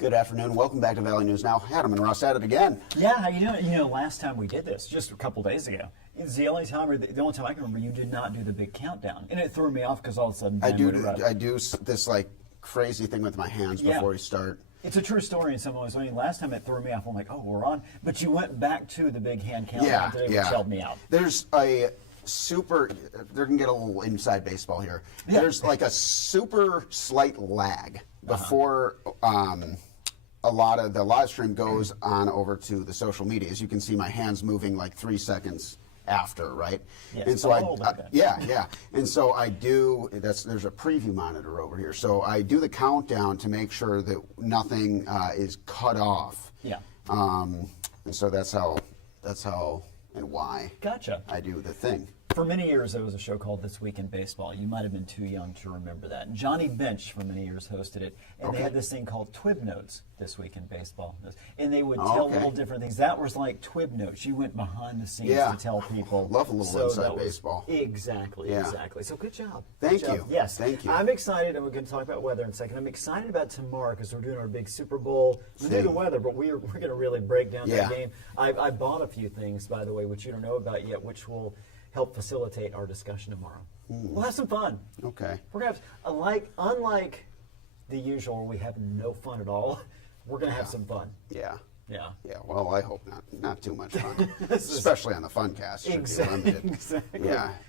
Good afternoon. Welcome back to Valley News Now. Adam and Russ at it again. Yeah, how you doing? You know, last time we did this, just a couple days ago, it's the only time I can remember you did not do the big countdown, and it threw me off because all of a sudden I do this like crazy thing with my hands before we start. It's a true story in some ways. I mean, last time it threw me off. I'm like, oh, we're on. But you went back to the big hand countdown today, which helped me out. There's a they're going to get a little inside baseball here. Yeah. There's like a super slight lag before a lot of the live stream goes on over to the social media. As you can see, my hands moving like 3 seconds after, right? Yes. And so and so I do. There's a preview monitor over here, so I do the countdown to make sure that nothing is cut off. Yeah. And so that's how and why. Gotcha. I do the thing. For many years, there was a show called This Week in Baseball. You might have been too young to remember that. Johnny Bench, for many years, hosted it. And they had this thing called Twib Notes, This Week in Baseball. And they would tell little different things. That was like Twib Notes. You went behind the scenes to tell people. Love a little inside baseball. Exactly, exactly. So good job. Thank you. Yes. Thank you. I'm excited, and we're going to talk about weather in a second. I'm excited about tomorrow because we're doing our big Super Bowl. We do the weather, but we're going to really break down that game. I bought a few things, by the way, which you don't know about yet, which will help facilitate our discussion tomorrow. We'll have some fun. Okay. We're going to have, unlike the usual, we have no fun at all. We're going to have some fun. Yeah. Yeah. Yeah. Well, I hope not too much fun, especially on the fun cast. Exactly.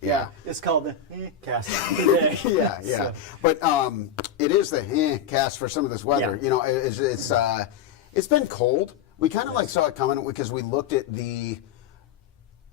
Yeah. It's called the cast today. So. But it is the cast for some of this weather. You know, it's been cold. We kind of saw it coming because we looked at the.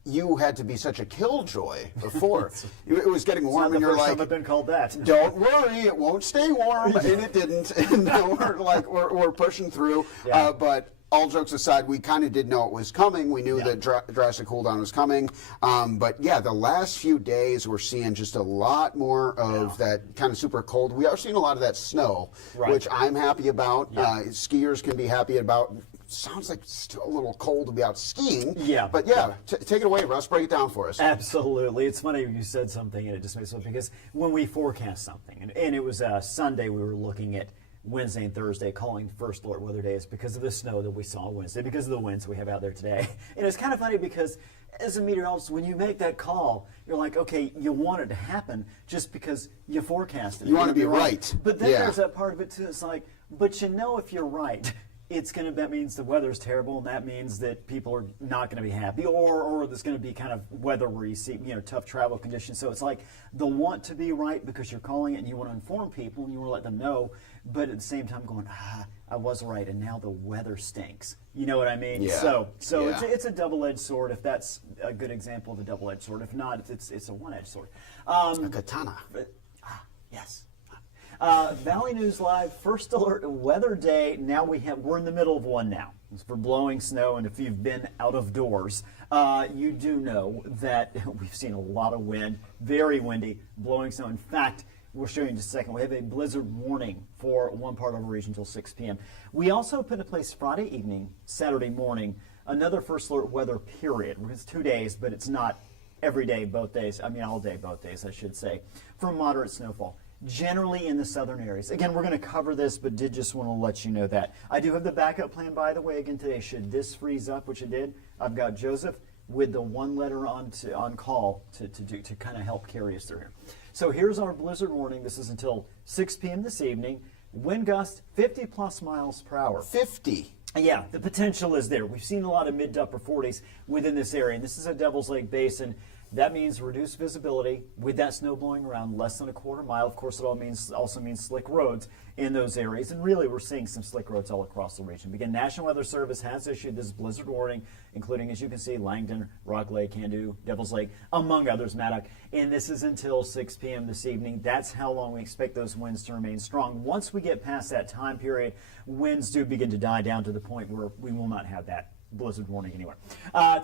You had to be such a killjoy before. It was getting warm, and you're like, "I've been called that." Don't worry, it won't stay warm, and it didn't. And now we're pushing through. But all jokes aside, we kind of did know it was coming. We knew that drastic cool down was coming. But yeah, the last few days we're seeing just a lot more of that kind of super cold. We are seeing a lot of that snow, which I'm happy about. Skiers can be happy about. Sounds like it's still a little cold to be out skiing. Yeah. But take it away, Russ. Break it down for us. Absolutely. It's funny you said something, and it just makes me because when we forecast something, and it was Sunday, we were looking at Wednesday and Thursday, calling first alert weather days because of the snow that we saw Wednesday, because of the winds we have out there today. And it's kind of funny because as a meteorologist, when you make that call, you're like, okay, you want it to happen just because you forecasted it. You want to be right. But then there's that part of it too. It's like, but if you're right, that means the weather's terrible, and that means that people are not going to be happy, or there's going to be kind of weather where you see, tough travel conditions. So it's like the want to be right because you're calling it and you want to inform people and you want to let them know, but at the same time going, I was right, and now the weather stinks. You know what I mean? Yeah. So it's a double-edged sword. If that's a good example of a double-edged sword. If not, it's a one-edged sword. A katana. Yes. Valley News Live, first alert weather day. Now we're in the middle of one now. It's for blowing snow, and if you've been out of doors, you do know that we've seen a lot of wind, very windy, blowing snow. In fact, we'll show you in just a second. We have a blizzard warning for one part of our region until 6 p.m. We also put in place Friday evening, Saturday morning, another first alert weather period. It's 2 days, but it's not every day, both days. I mean, all day, both days, I should say, for moderate snowfall. Generally in the southern areas. Again, we're going to cover this, but did just want to let you know that. I do have the backup plan, by the way, again today. Should this freeze up, which it did, I've got Joseph with the one letter on call to kind of help carry us through here. So here's our blizzard warning. This is until 6 p.m. this evening. Wind gust 50 plus miles per hour. 50. Yeah, the potential is there. We've seen a lot of mid to upper 40s within this area, and this is a Devil's Lake Basin. That means reduced visibility with that snow blowing around less than a quarter mile. Of course, it also means slick roads in those areas. And really, we're seeing some slick roads all across the region. Again, National Weather Service has issued this blizzard warning, including, as you can see, Langdon, Rock Lake, Candu, Devil's Lake, among others, Maddock. And this is until 6 p.m. this evening. That's how long we expect those winds to remain strong. Once we get past that time period, winds do begin to die down to the point where we will not have that blizzard warning anywhere.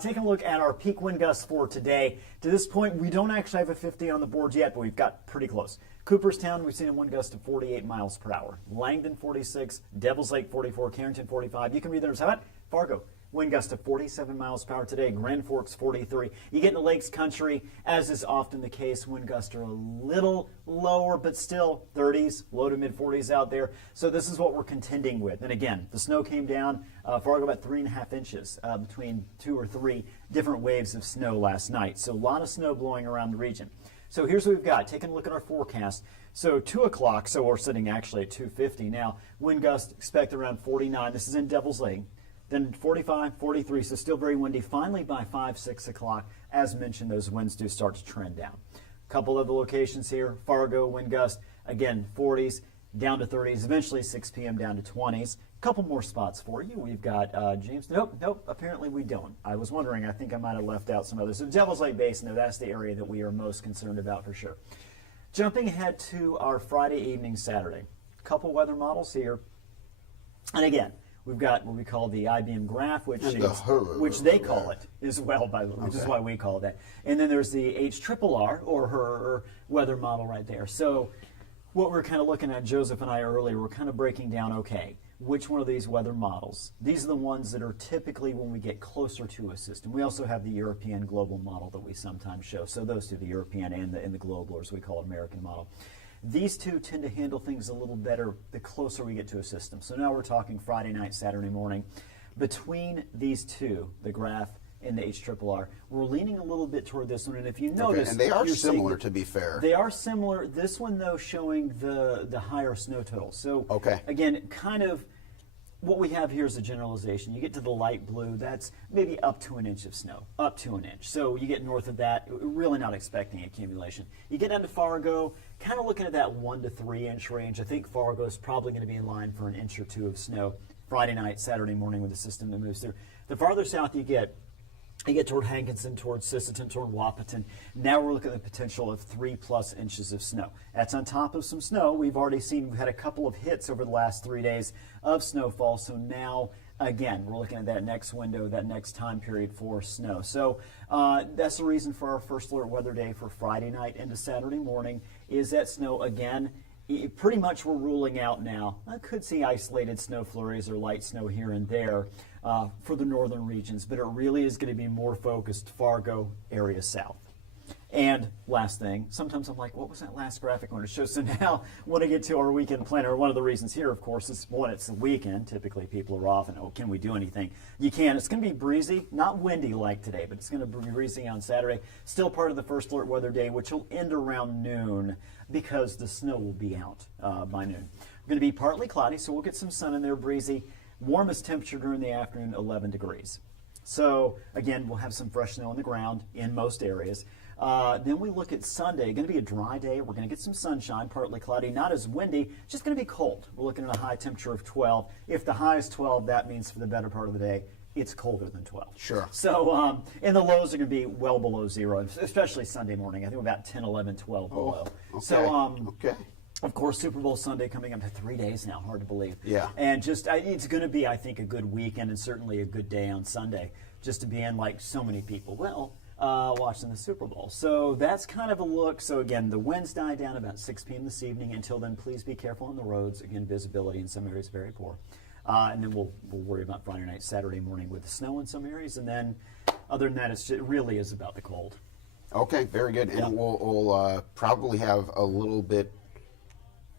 Taking a look at our peak wind gusts for today. To this point, we don't actually have a 50 on the board yet, but we've got pretty close. Cooperstown, we've seen a wind gust of 48 miles per hour. Langdon, 46. Devil's Lake, 44. Carrington, 45. You can read those. How about Fargo? Wind gusts to 47 miles per hour today. Grand Forks 43. You get in the Lakes Country, as is often the case, wind gusts are a little lower, but still 30s, low to mid 40s out there. So this is what we're contending with. And again, the snow came down Fargo about 3.5 inches between 2 or 3 different waves of snow last night. So a lot of snow blowing around the region. So here's what we've got. Taking a look at our forecast. So 2 o'clock, so we're sitting actually at 250 now. Wind gusts expected around 49. This is in Devil's Lake. Then 45, 43, so still very windy. Finally, by 5, 6 o'clock, as mentioned, those winds do start to trend down. A couple other locations here. Fargo, wind gust, again, 40s, down to 30s, eventually 6 p.m. down to 20s. A couple more spots for you. We've got James. Nope, apparently we don't. I was wondering, I think I might have left out some others. So Devil's Lake Basin, though, that's the area that we are most concerned about for sure. Jumping ahead to our Friday evening, Saturday. A couple weather models here. And again, we've got what we call the IBM graph, which they call it as well, by the way, which is why we call it that. And then there's the HRRR, or her weather model right there. So what we're kind of looking at, Joseph and I earlier, we're kind of breaking down, okay, which one of these weather models? These are the ones that are typically when we get closer to a system. We also have the European global model that we sometimes show. So those two, the European and the global, or as we call it, American model. These two tend to handle things a little better the closer we get to a system. So now we're talking Friday night, Saturday morning. Between these two, the graph and the HRRR, we're leaning a little bit toward this one. And if you notice, and they are similar, to be fair. They are similar. This one, though, showing the higher snow total. So again, kind of what we have here is a generalization. You get to the light blue, that's maybe up to an inch of snow, up to an inch. So you get north of that, really not expecting accumulation. You get down to Fargo, kind of looking at that 1 to 3 inch range. I think Fargo is probably going to be in line for an inch or 2 of snow Friday night, Saturday morning with the system that moves through. The farther south you get toward Hankinson, toward Sisseton, toward Wahpeton. Now we're looking at the potential of 3+ inches of snow. That's on top of some snow. We've had a couple of hits over the last 3 days of snowfall. So now, again, we're looking at that next window, that next time period for snow. So that's the reason for our first alert weather day for Friday night into Saturday morning is that snow again. Pretty much we're ruling out now. I could see isolated snow flurries or light snow here and there for the northern regions, but it really is going to be more focused Fargo area south. And last thing, sometimes I'm like, what was that last graphic on it shows? So now when I get to our weekend planner, one of the reasons here, of course, is one, it's the weekend. Typically people are off and, oh, can we do anything? You can. It's going to be breezy, not windy like today, but it's going to be breezy on Saturday. Still part of the first alert weather day, which will end around noon because the snow will be out by noon. Going to be partly cloudy, so we'll get some sun in there, breezy. Warmest temperature during the afternoon, 11 degrees. So again, we'll have some fresh snow on the ground in most areas. Then we look at Sunday, going to be a dry day. We're going to get some sunshine, partly cloudy, not as windy, just going to be cold. We're looking at a high temperature of 12. If the high is 12, that means for the better part of the day, it's colder than 12. Sure. So, and the lows are going to be well below zero, especially Sunday morning. I think about 10, 11, 12 below. Okay. So, of course, Super Bowl Sunday coming up to 3 days now, hard to believe. Yeah. And just, it's going to be, I think, a good weekend and certainly a good day on Sunday, just to be in like so many people will. Watching the Super Bowl. So that's kind of a look. So again, the winds die down about 6 p.m. this evening. Until then, please be careful on the roads. Again, visibility in some areas very poor. And then we'll worry about Friday night, Saturday morning with the snow in some areas. And then other than that, it really is about the cold. Okay, very good. And we'll probably have a little bit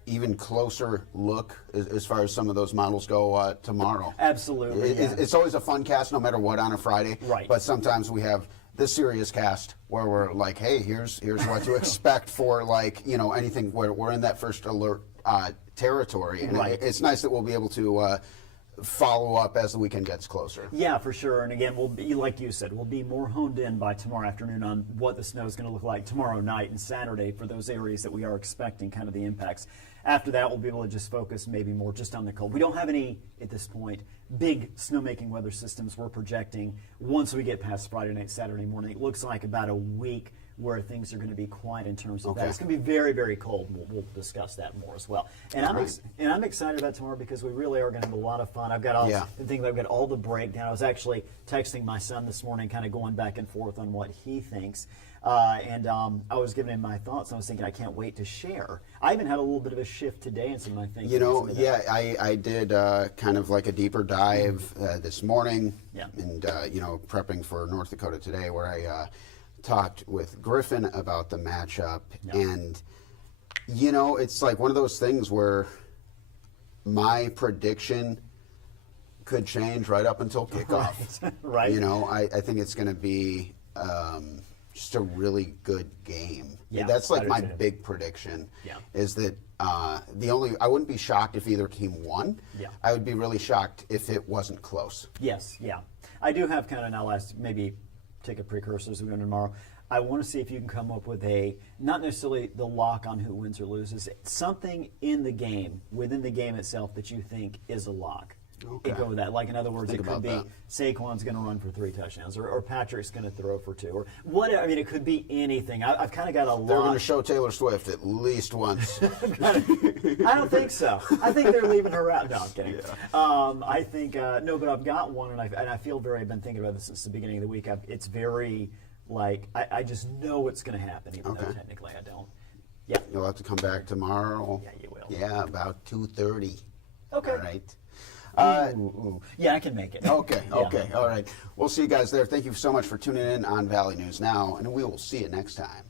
even closer look as far as some of those models go tomorrow. Absolutely. It's always a fun cast no matter what on a Friday. Right. But sometimes we have this serious cast where we're like, hey, here's what to expect for anything where we're in that first alert territory. And it's nice that we'll be able to follow up as the weekend gets closer. Yeah, for sure. And again, we'll be, like you said, we'll be more honed in by tomorrow afternoon on what the snow is going to look like tomorrow night and Saturday for those areas that we are expecting kind of the impacts. After that, we'll be able to just focus maybe more just on the cold. We don't have any, at this point, big snowmaking weather systems we're projecting once we get past Friday night, Saturday morning. It looks like about a week where things are going to be quiet in terms of Okay. that. It's going to be very, very cold. We'll discuss that more as well. And I'm excited about tomorrow because we really are going to have a lot of fun. I've got all I've got all the breakdown. I was actually texting my son this morning, kind of going back and forth on what he thinks. And I was giving him my thoughts. And I was thinking, I can't wait to share. I even had a little bit of a shift today in some of my thinking. You know, I did kind of like a deeper dive this morning, and prepping for North Dakota Today, where I talked with Griffin about the matchup, and it's like one of those things where my prediction could change right up until kickoff. Right. I think it's going to be just a really good game. Yeah, that's like my too. big prediction. Yeah. Is that I wouldn't be shocked if either team won. Yeah. I would be really shocked if it wasn't close. Yes, yeah. I do have kind of now maybe take a precursor as we go tomorrow. I want to see if you can come up with not necessarily the lock on who wins or loses, something in the game, within the game itself that you think is a lock. Okay. Go with that. Like, in other words, Think it could be about Saquon's going to run for 3 touchdowns, or Patrick's going to throw for 2, or whatever. I mean, it could be anything. I've kind of got a lot. They're going to show Taylor Swift at least once. I don't think so. I think they're leaving her out. No, I'm kidding. Yeah. I think no, but I've got one, and I feel I've been thinking about this since the beginning of the week. It's very like I just know it's going to happen, even though technically I don't. Yeah. You'll have to come back tomorrow. Yeah, you will. Yeah, about 2:30. Okay. All right. Yeah, I can make it. Okay, Yeah. okay, all right. We'll see you guys there. Thank you so much for tuning in on Valley News Now, and we will see you next time.